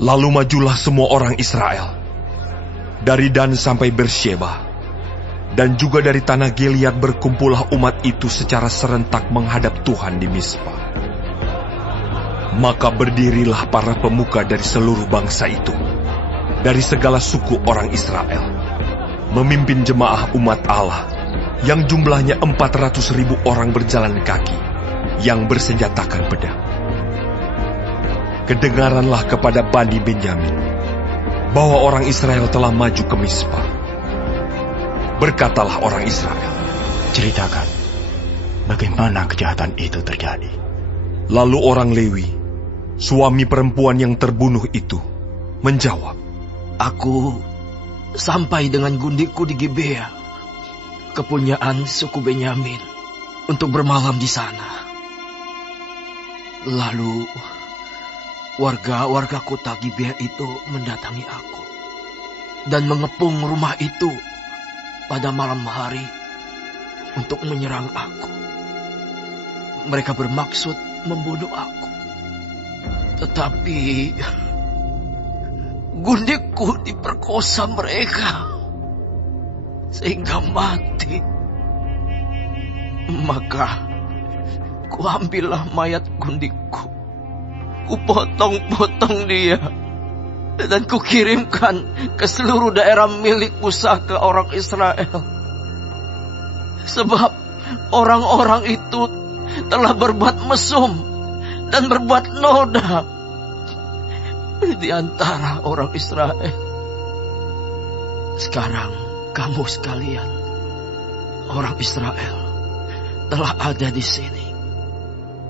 Lalu majulah semua orang Israel, dari Dan sampai Bersyeba, dan juga dari tanah Gilead berkumpullah umat itu secara serentak menghadap Tuhan di Mispa. Maka berdirilah para pemuka dari seluruh bangsa itu, dari segala suku orang Israel, memimpin jemaah umat Allah, yang jumlahnya 400.000 orang berjalan kaki, yang bersenjatakan pedang. Kedengaranlah kepada Bani Benyamin, bahwa orang Israel telah maju ke Mispa. Berkatalah orang Israel, ceritakan, bagaimana kejahatan itu terjadi. Lalu orang Lewi, suami perempuan yang terbunuh itu, menjawab, Aku sampai dengan gundikku di Gibea, kepunyaan suku Benyamin, untuk bermalam di sana. Lalu warga kota Gibea itu mendatangi aku dan mengepung rumah itu pada malam hari untuk menyerang aku. Mereka bermaksud membunuh aku. Tetapi gundikku diperkosa mereka sehingga mati. Maka kuambillah mayat gundikku, kupotong-potong dia, dan kukirimkan ke seluruh daerah milik Musa ke orang Israel. Sebab orang-orang itu telah berbuat mesum dan berbuat noda di antara orang Israel. Sekarang kamu sekalian, orang Israel, telah ada di sini.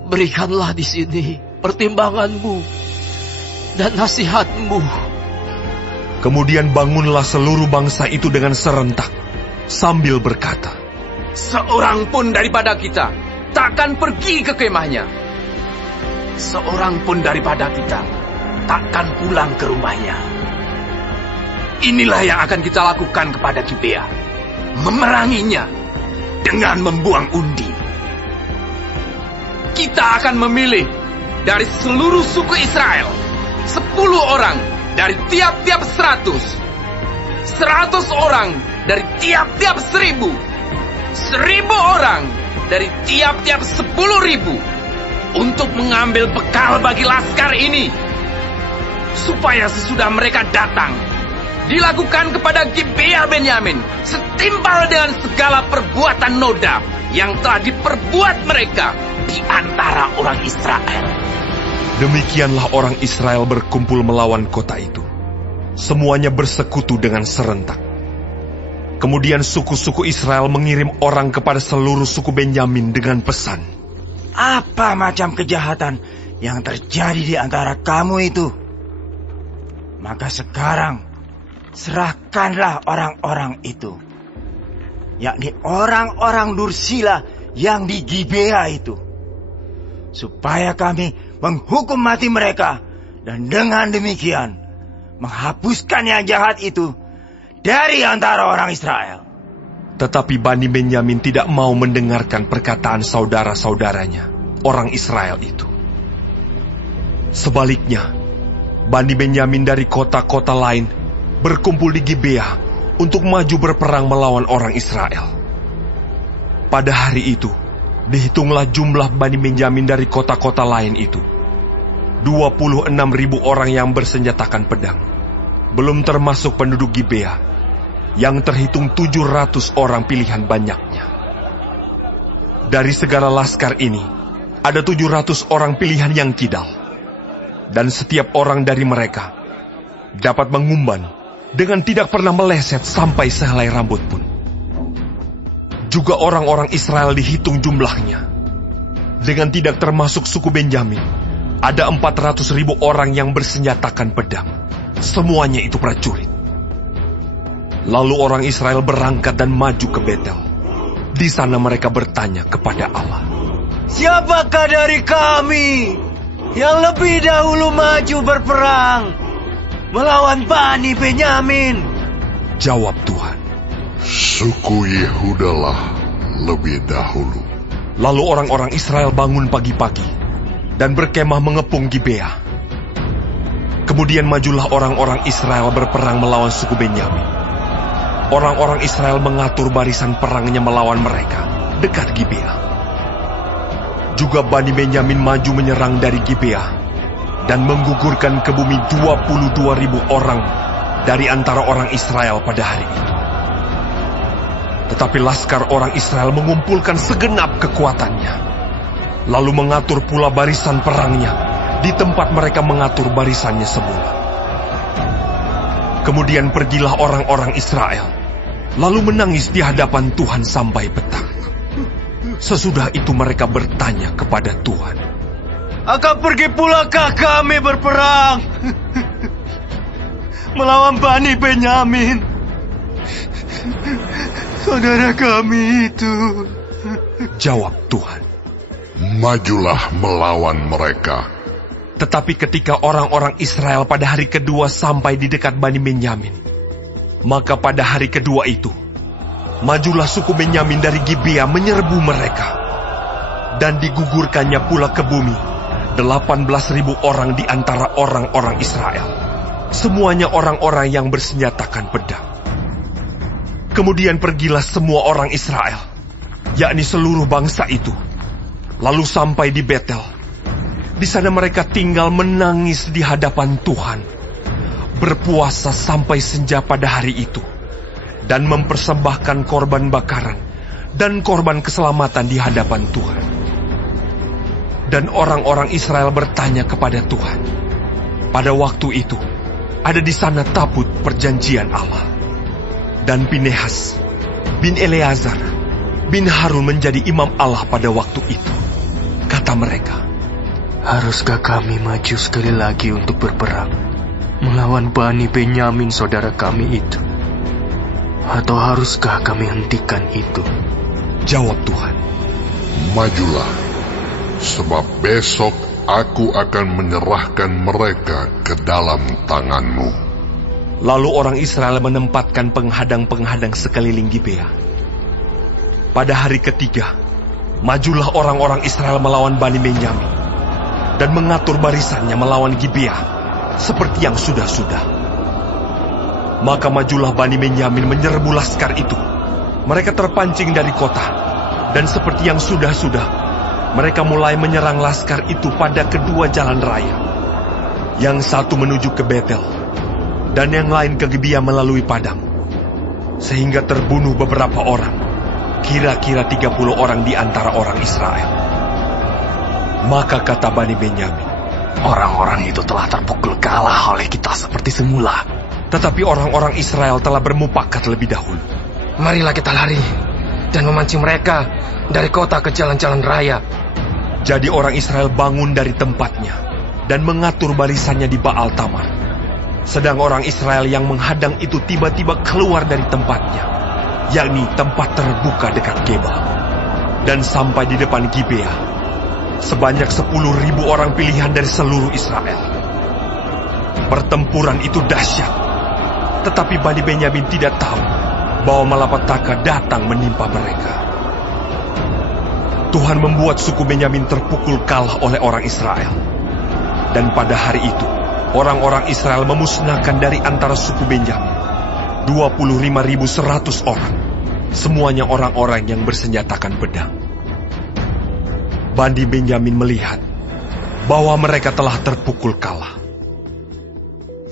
Berikanlah di sini pertimbanganmu dan nasihatmu. Kemudian bangunlah seluruh bangsa itu dengan serentak, sambil berkata, Seorang pun daripada kita takkan pergi ke kemahnya. Seorang pun daripada kita takkan pulang ke rumahnya. Inilah yang akan kita lakukan kepada Gibea, memeranginya dengan membuang undi. Kita akan memilih dari seluruh suku Israel 10 orang dari tiap-tiap 100 orang dari tiap-tiap 1.000, 1.000 orang dari tiap-tiap 10.000 untuk mengambil bekal bagi laskar ini, supaya sesudah mereka datang dilakukan kepada Gibea Benyamin setimpal dengan segala perbuatan noda yang telah diperbuat mereka di antara orang Israel. Demikianlah orang Israel berkumpul melawan kota itu. Semuanya bersekutu dengan serentak. Kemudian suku-suku Israel mengirim orang kepada seluruh suku Benyamin dengan pesan, Apa macam kejahatan yang terjadi di antara kamu itu? Maka sekarang serahkanlah orang-orang itu, yakni orang-orang Dursila yang di Gibea itu, supaya kami menghukum mati mereka, dan dengan demikian menghapuskan yang jahat itu dari antara orang Israel. Tetapi Bani Benyamin tidak mau mendengarkan perkataan saudara-saudaranya, orang Israel itu. Sebaliknya, Bani Benyamin dari kota-kota lain berkumpul di Gibea untuk maju berperang melawan orang Israel. Pada hari itu, dihitunglah jumlah Bani Benyamin dari kota-kota lain itu, 26.000 orang yang bersenjatakan pedang, belum termasuk penduduk Gibea, yang terhitung 700 orang pilihan banyaknya. Dari segala laskar ini, ada 700 orang pilihan yang kidal, dan setiap orang dari mereka dapat mengumban dengan tidak pernah meleset sampai sehelai rambut pun. Juga orang-orang Israel dihitung jumlahnya, dengan tidak termasuk suku Benyamin, ada 400.000 orang yang bersenjatakan pedang. Semuanya itu prajurit. Lalu orang Israel berangkat dan maju ke Betel. Di sana mereka bertanya kepada Allah, Siapakah dari kami yang lebih dahulu maju berperang melawan Bani Benyamin? Jawab Tuhan, Suku Yehudalah lebih dahulu. Lalu orang-orang Israel bangun pagi-pagi dan berkemah mengepung Gibea. Kemudian majulah orang-orang Israel berperang melawan suku Benyamin. Orang-orang Israel mengatur barisan perangnya melawan mereka dekat Gibea. Juga Bani Benyamin maju menyerang dari Gibea dan menggugurkan ke bumi 22.000 orang dari antara orang Israel pada hari itu. Tetapi laskar orang Israel mengumpulkan segenap kekuatannya, lalu mengatur pula barisan perangnya di tempat mereka mengatur barisannya semula. Kemudian pergilah orang-orang Israel, lalu menangis di hadapan Tuhan sampai petang. Sesudah itu mereka bertanya kepada Tuhan, "Akan pergi pulakah kami berperang melawan Bani Benyamin, saudara kami itu?" Jawab Tuhan, Majulah melawan mereka. tetapi ketika orang-orang Israel pada hari kedua sampai di dekat Bani Benyamin, maka pada hari kedua itu, majulah suku Benyamin dari Gibea menyerbu mereka, dan digugurkannya pula ke bumi 18.000 orang di antara orang-orang Israel, semuanya orang-orang yang bersenjatakan pedang. Kemudian pergilah semua orang Israel, yakni seluruh bangsa itu, lalu sampai di Betel. Di sana mereka tinggal menangis di hadapan Tuhan, berpuasa sampai senja pada hari itu, dan mempersembahkan korban bakaran dan korban keselamatan di hadapan Tuhan. Dan orang-orang Israel bertanya kepada Tuhan. Pada waktu itu, ada di sana tabut perjanjian Allah. Dan Pinehas bin Eleazar bin Harun menjadi imam Allah pada waktu itu. Kata mereka, "Haruskah kami maju sekali lagi untuk berperang melawan Bani Benyamin saudara kami itu? Atau haruskah kami hentikan itu?" Jawab Tuhan, Majulah, sebab besok aku akan menyerahkan mereka ke dalam tanganmu. Lalu orang Israel menempatkan penghadang-penghadang sekeliling Gibea. Pada hari ketiga, majulah orang-orang Israel melawan Bani Benyamin dan mengatur barisannya melawan Gibea seperti yang sudah-sudah. Maka majulah Bani Benyamin menyerbu laskar itu. Mereka terpancing dari kota, dan seperti yang sudah-sudah, mereka mulai menyerang laskar itu pada kedua jalan raya. Yang satu menuju ke Betel, dan yang lain ke Gibea melalui padang. Sehingga terbunuh beberapa orang, kira-kira 30 orang di antara orang Israel. Maka kata Bani Benyamin, "Orang-orang itu telah terpukul kalah oleh kita seperti semula." tetapi orang-orang Israel telah bermufakat lebih dahulu. "Marilah kita lari dan memancing mereka dari kota ke jalan-jalan raya." Jadi orang Israel bangun dari tempatnya dan mengatur barisannya di Baal Tamar. Sedang orang Israel yang menghadang itu tiba-tiba keluar dari tempatnya, yakni tempat terbuka dekat Geba, dan sampai di depan Gibea, sebanyak 10.000 orang pilihan dari seluruh Israel. Pertempuran itu dahsyat, tetapi Bani Benyamin tidak tahu bahwa malapetaka datang menimpa mereka. Tuhan membuat suku Benyamin terpukul kalah oleh orang Israel. Dan pada hari itu, orang-orang Israel memusnahkan dari antara suku Benyamin 25.100 orang, semuanya orang-orang yang bersenjatakan pedang. Bani Benyamin melihat bahwa mereka telah terpukul kalah.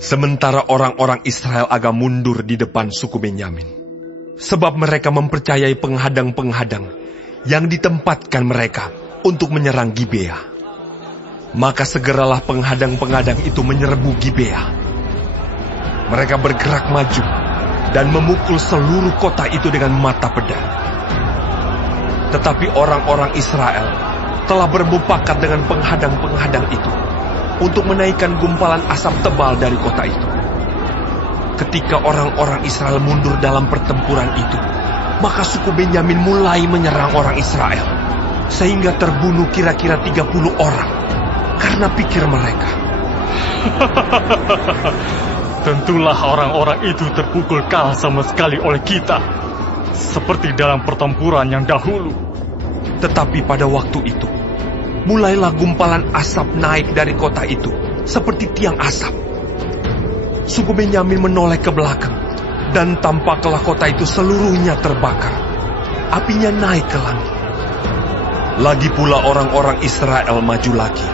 Sementara orang-orang Israel agak mundur di depan suku Benyamin, sebab mereka mempercayai penghadang-penghadang yang ditempatkan mereka untuk menyerang Gibea. Maka segeralah penghadang-penghadang itu menyerbu Gibea. Mereka bergerak maju dan memukul seluruh kota itu dengan mata pedang. Tetapi orang-orang Israel telah bermufakat dengan penghadang-penghadang itu untuk menaikkan gumpalan asap tebal dari kota itu. Ketika orang-orang Israel mundur dalam pertempuran itu, maka suku Benyamin mulai menyerang orang Israel, sehingga terbunuh kira-kira 30 orang, karena pikir mereka, "Tentulah orang-orang itu terpukul kalah sama sekali oleh kita, seperti dalam pertempuran yang dahulu." Tetapi pada waktu itu, mulailah gumpalan asap naik dari kota itu, seperti tiang asap, suku Benyamin menoleh ke belakang, dan tampaklah kota itu seluruhnya terbakar. Apinya naik ke langit. Lagi pula orang-orang Israel maju lagi.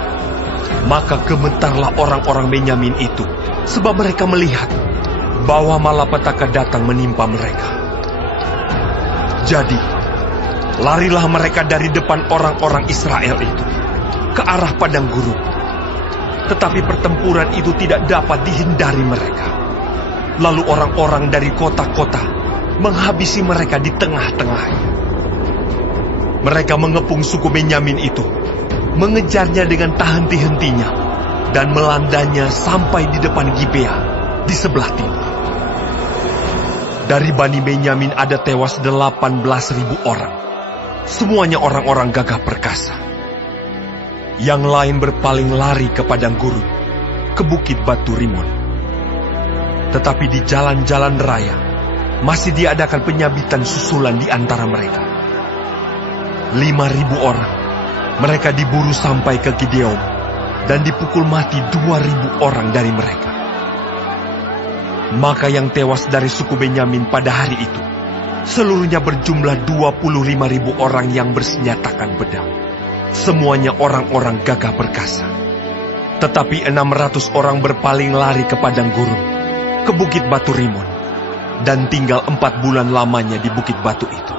Maka gemetarlah orang-orang Benyamin itu, sebab mereka melihat bahwa malapetaka datang menimpa mereka. Jadi, larilah mereka dari depan orang-orang Israel itu ke arah padang gurun. Tetapi pertempuran itu tidak dapat dihindari mereka. Lalu orang-orang dari kota-kota menghabisi mereka di tengah-tengahnya. Mereka mengepung suku Benyamin itu, mengejarnya dengan tak henti-hentinya, dan melandanya sampai di depan Gibea di sebelah timur. Dari Bani Benyamin ada tewas 18.000 orang. Semuanya orang-orang gagah perkasa. Yang lain berpaling lari ke padang gurun, ke bukit Batu Rimon. Tetapi di jalan-jalan raya masih diadakan penyabitan susulan di antara mereka. 5.000 orang. Mereka diburu sampai ke Gideon, dan dipukul mati 2.000 orang dari mereka. Maka yang tewas dari suku Benyamin pada hari itu, seluruhnya berjumlah 25.000 orang yang bersenjatakan pedang. Semuanya orang-orang gagah perkasa. Tetapi 600 orang berpaling lari ke padang gurun, ke bukit Batu Rimon, dan tinggal 4 bulan lamanya di bukit batu itu.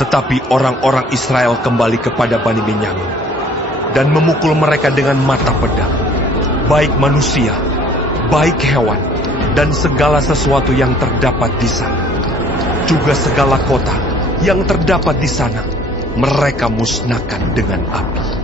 Tetapi orang-orang Israel kembali kepada Bani Benyamin dan memukul mereka dengan mata pedang, baik manusia, baik hewan, dan segala sesuatu yang terdapat di sana. Juga segala kota yang terdapat di sana mereka musnahkan dengan api.